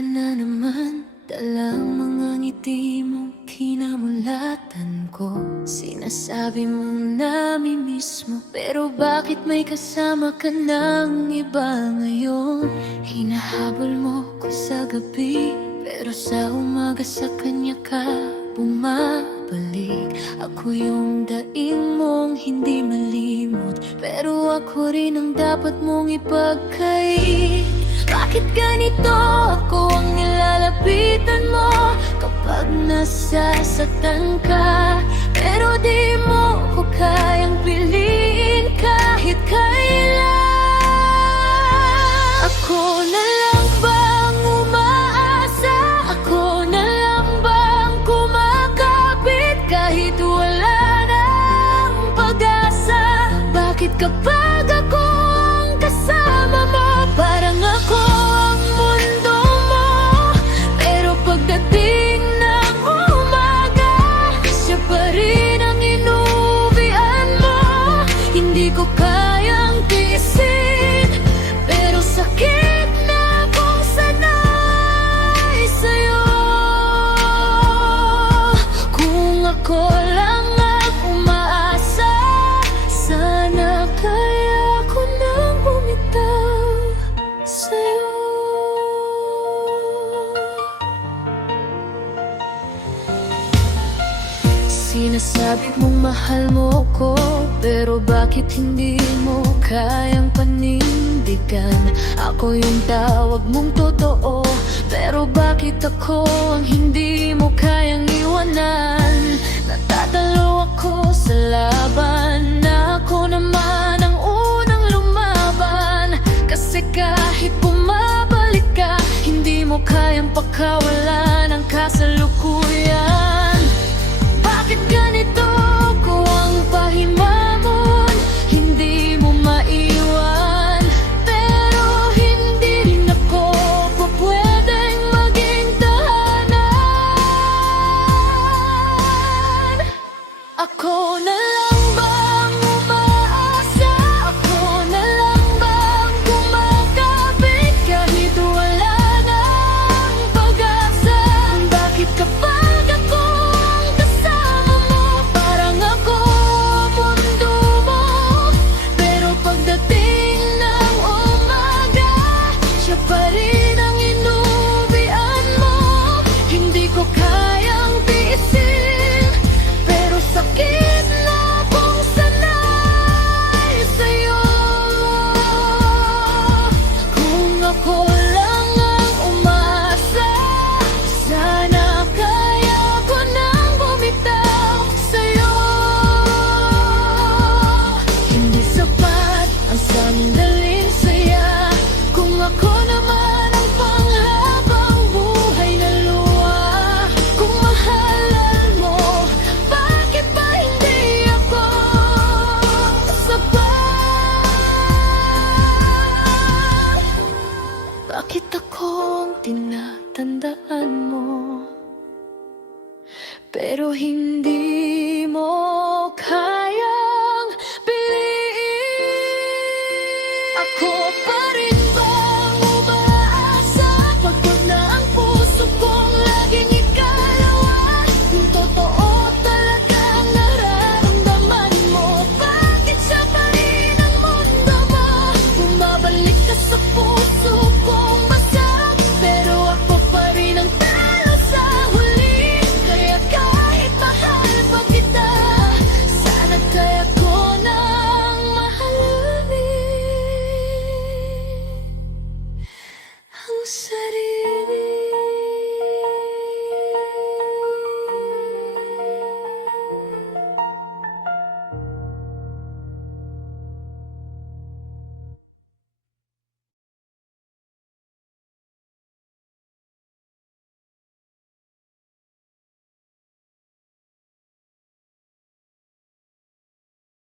ka na naman, dalang mga ngiti mong kinamulatan ko. Sinasabi mo namimiss mo, pero bakit may kasama ka ng iba ngayon? Hinahabol mo ko sa gabi, pero sa umaga sa kanya ka bumabalik. Ako yung daing mong hindi malimot, pero ako rin ang dapat mong ipagkait. Bakit ganito ako ang nilalapitan mo kapag nasasaktan ka? Pero di mo ko kayang piliin kahit kailan. Ako na lang bang umaasa? Ako na lang bang kumakapit kahit wala nang pag-asa? Bakit kapag akong kasama mo, parang ako ang mundo mo? Pero pagdating ng umaga, siya pa rin ang inuwian mo. Hindi ko kayang tiisin, pero sakit na kung sanay sa'yo. Kung ako lang ang umaasa, sana kaya ko nang bumitaw sa'yo. Sinasabi mong mahal mo ko, pero bakit hindi mo kayang panindigan? Ako yung tawag mong totoo, pero bakit ako ang hindi mo kayang iwanan? Natatalo ako sa laban, na ako naman ang unang lumaban. Kasi kahit bumabalik ka, hindi mo kayang pakawalan ang kasalukuyan. Bakit ganito ko ang pahimamun? Hindi mo maiwan, pero hindi rin ako pwedeng maging tahanan. Ako na lang bang umaasa? Ako na lang bang kumakapit kahit wala nang pag-asa? Bakit kapag akong kasama mo, parang ako mundo mo? Pero pagdating ng umaga, siya pa rin ang inuwian mo. Hindi ko kayang tiisin, pero sakit na kung sanay sa'yo. Kung ako lang ang umaasa, sana kaya ko nang bumitaw sa'yo. Hindi sapat ang sandaling saya kung ako naman ang panghabang buhay na luha. Kung mahalan mo, bakit ba hindi ako sapat? Bakit ako ang tinatandaan mo, pero hindi